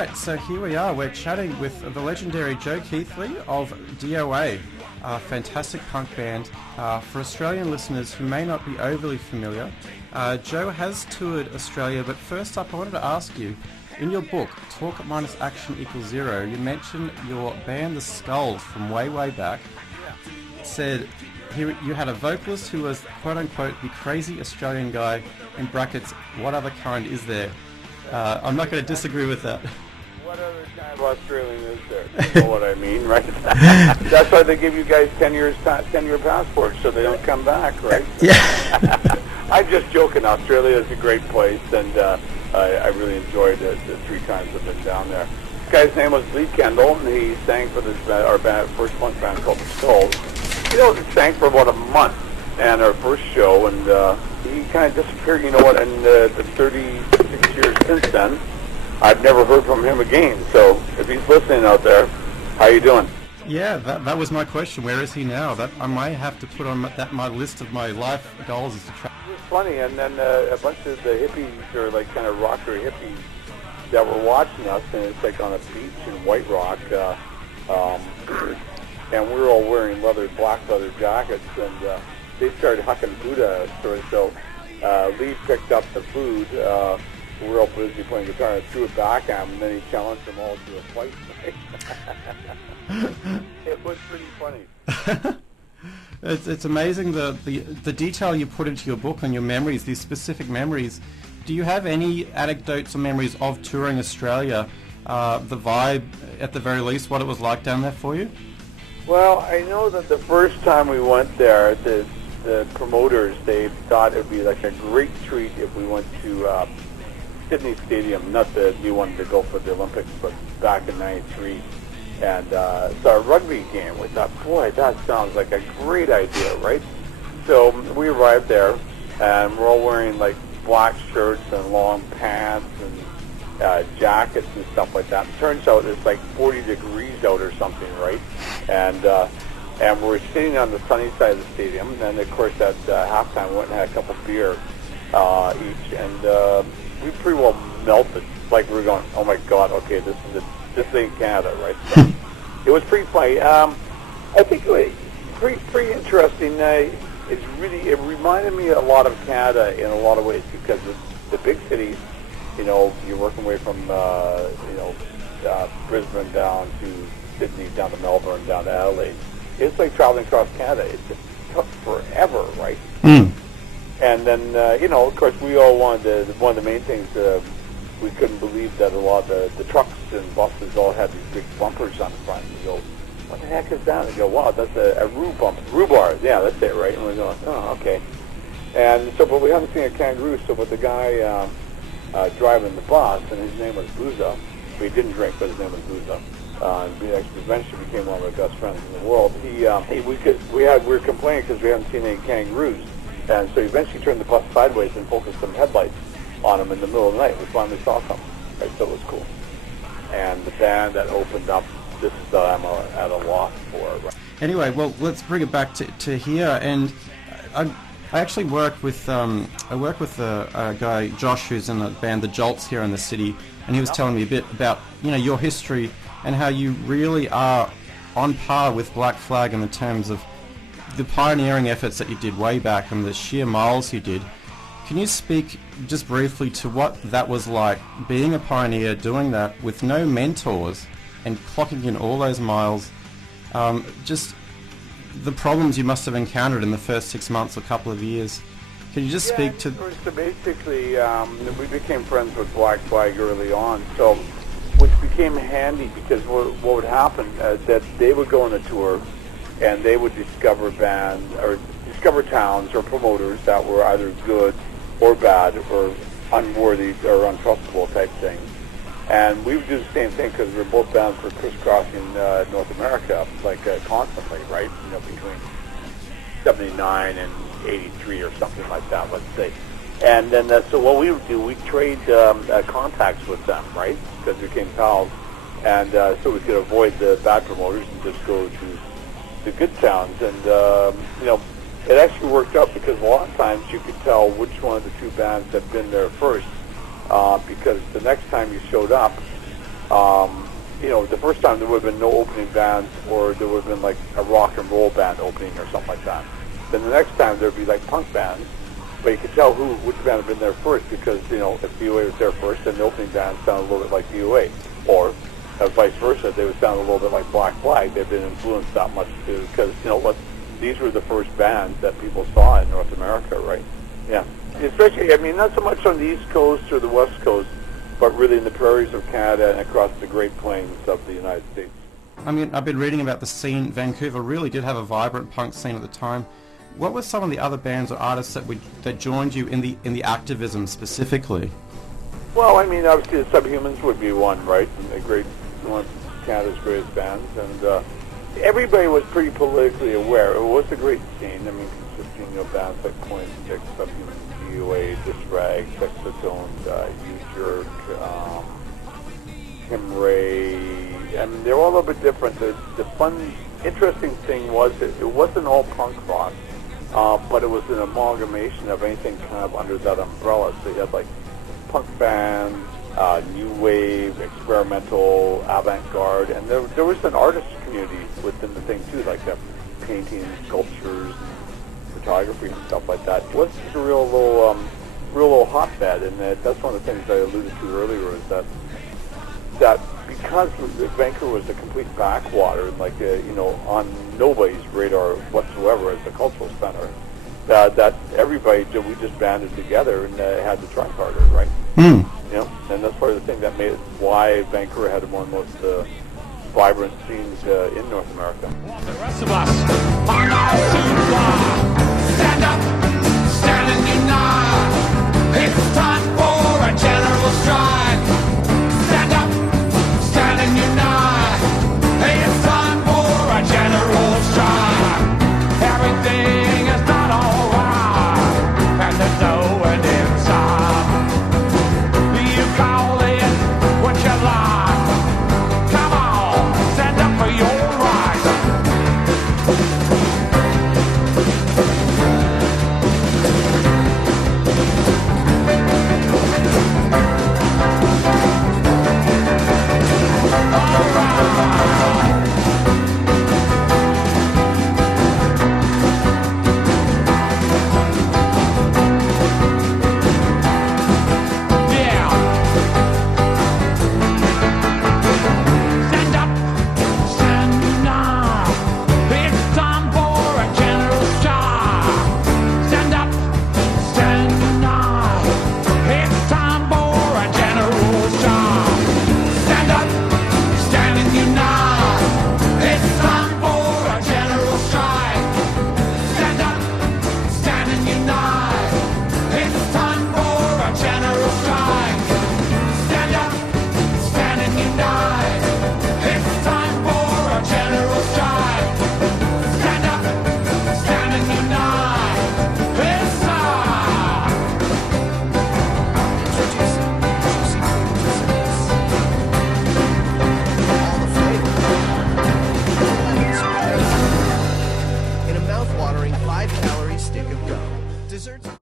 right, so here we are. We're chatting with the legendary Joe Keithley of D.O.A, a fantastic punk band. For Australian listeners who may not be overly familiar, Joe has toured Australia, but first up I wanted to ask you, in your book, Talk Minus Action Equals Zero, you mentioned your band The Skulls from way, way back. Said you had a vocalist who was, quote-unquote, the crazy Australian guy, in brackets, what other kind is there? I'm not going to disagree with that. What other kind of Australian is there? You know what I mean, right? That's why they give you guys 10-year passports so they don't come back, right? Yeah. I'm just joking. Australia is a great place, and I really enjoyed it the 3 times I've been down there. This guy's name was Lee Kendall, and he sang for this our first punk band called The Skulls. You know, he sang for about a month, and our first show, and he kind of disappeared. You know what? And the 36 years since then, I've never heard from him again. So if he's listening out there, how you doing? Yeah, that was my question. Where is he now? That I might have to put on my list of my life goals is to try. It was funny, and then a bunch of the hippies, or like kind of rocker hippies, that were watching us, and it's like on a beach in White Rock, and we were all wearing black leather jackets, and they started hucking food at us. So Lee picked up the food. We were all busy playing guitar, and threw it back at him, and then he challenged them all to a fight. It was pretty funny. It's amazing the detail you put into your book and your memories, these specific memories. Do you have any anecdotes or memories of touring Australia? The vibe, at the very least, what it was like down there for you? Well, I know that the first time we went there, the promoters, they thought it would be like a great treat if we went to Sydney Stadium, not that we wanted to go for the Olympics, but back in '93, and saw a rugby game. We thought, boy, that sounds like a great idea, right? So we arrived there, and we're all wearing like black shirts and long pants and jackets and stuff like that. It turns out it's like 40 degrees out or something, right? And we're sitting on the sunny side of the stadium, and of course at halftime we went and had a couple beer each, and we pretty well melted. Like we were going, oh my God, okay, this ain't Canada, right? So it was pretty funny. I think it was pretty interesting. It reminded me a lot of Canada in a lot of ways, because the big cities, you know, you're working away from Brisbane down to Sydney, down to Melbourne, down to Adelaide. It's like traveling across Canada. It just took forever, right? Mm. And then, of course, we all wanted one of the main things, we couldn't believe that a lot of the trucks and buses all had these big bumpers on the front. And we go, what the heck is that? And they go, wow, that's a rhubarb. Yeah, that's it, right? And we're going, oh, okay. And so, but we haven't seen a kangaroo, so but the guy driving the bus, and his name was Booza. We didn't drink, but his name was Booza. We actually eventually became one of our best friends in the world. We were complaining because we haven't seen any kangaroos. And so he eventually turned the bus sideways and focused some headlights on him in the middle of the night. We finally saw some. Right, so it was cool. And the band that opened up, this is I'm at a loss for. Right? Anyway, well, let's bring it back to here. And I actually work with a guy, Josh, who's in the band The Jolts here in the city, and he was telling me a bit about your history and how you really are on par with Black Flag in the terms of the pioneering efforts that you did way back and the sheer miles you did. Can you speak just briefly to what that was like, being a pioneer, doing that with no mentors and clocking in all those miles, just the problems you must have encountered in the first 6 months or couple of years? Can you just speak to... So basically, we became friends with Black Flag early on, so which became handy because what would happen that they would go on a tour and they would discover bands or discover towns or promoters that were either good or bad or unworthy or untrustable type things. And we would do the same thing because we were both bound for crisscrossing North America like constantly, right? Between 79 and 83 or something like that, let's say. And then so what we would do, we'd trade contacts with them, right? Because we became pals. And so we could avoid the bad promoters and just go to the good towns. And, it actually worked out because a lot of times you could tell which one of the two bands had been there first because the next time you showed up, you know, the first time there would have been no opening bands, or there would have been like a rock and roll band opening or something like that. Then the next time there'd be like punk bands, but you could tell which band had been there first, because, you know, if D.O.A was there first, then the opening band sounded a little bit like D.O.A. Or vice versa, they would sound a little bit like Black Flag. They've been influenced that much too, because, you know what, these were the first bands that people saw in North America, right? Yeah. Especially, I mean, not so much on the East Coast or the West Coast, but really in the prairies of Canada and across the Great Plains of the United States. I mean, I've been reading about the scene. Vancouver really did have a vibrant punk scene at the time. What were some of the other bands or artists that joined you in the activism specifically? Well, I mean, obviously the Subhumans would be one, right? And one of Canada's greatest bands, and everybody was pretty politically aware. It was a great scene. I mean, consisting of bands like Point Six, Subhumans, D.O.A, Disrag, Sexatones, U-Jerk, Kim Ray. I mean, they're all a little bit different. The fun, interesting thing was it wasn't all punk rock, but it was an amalgamation of anything kind of under that umbrella. So you had like punk bands, new wave, experimental, avant-garde, and there was an artist community within the thing too, like painting, sculptures, photography, and stuff like that. It was a real little hotbed, and that's one of the things I alluded to earlier, is that because Vancouver was a complete backwater, like you know, on nobody's radar whatsoever as a cultural center, that everybody, we just banded together and had to try harder, right? Hmm. You know, and that's part of the thing that made why Vancouver had one of the most vibrant scenes in North America. The rest of us are not too far. Stand up, stand and unite. It's time for a general strike.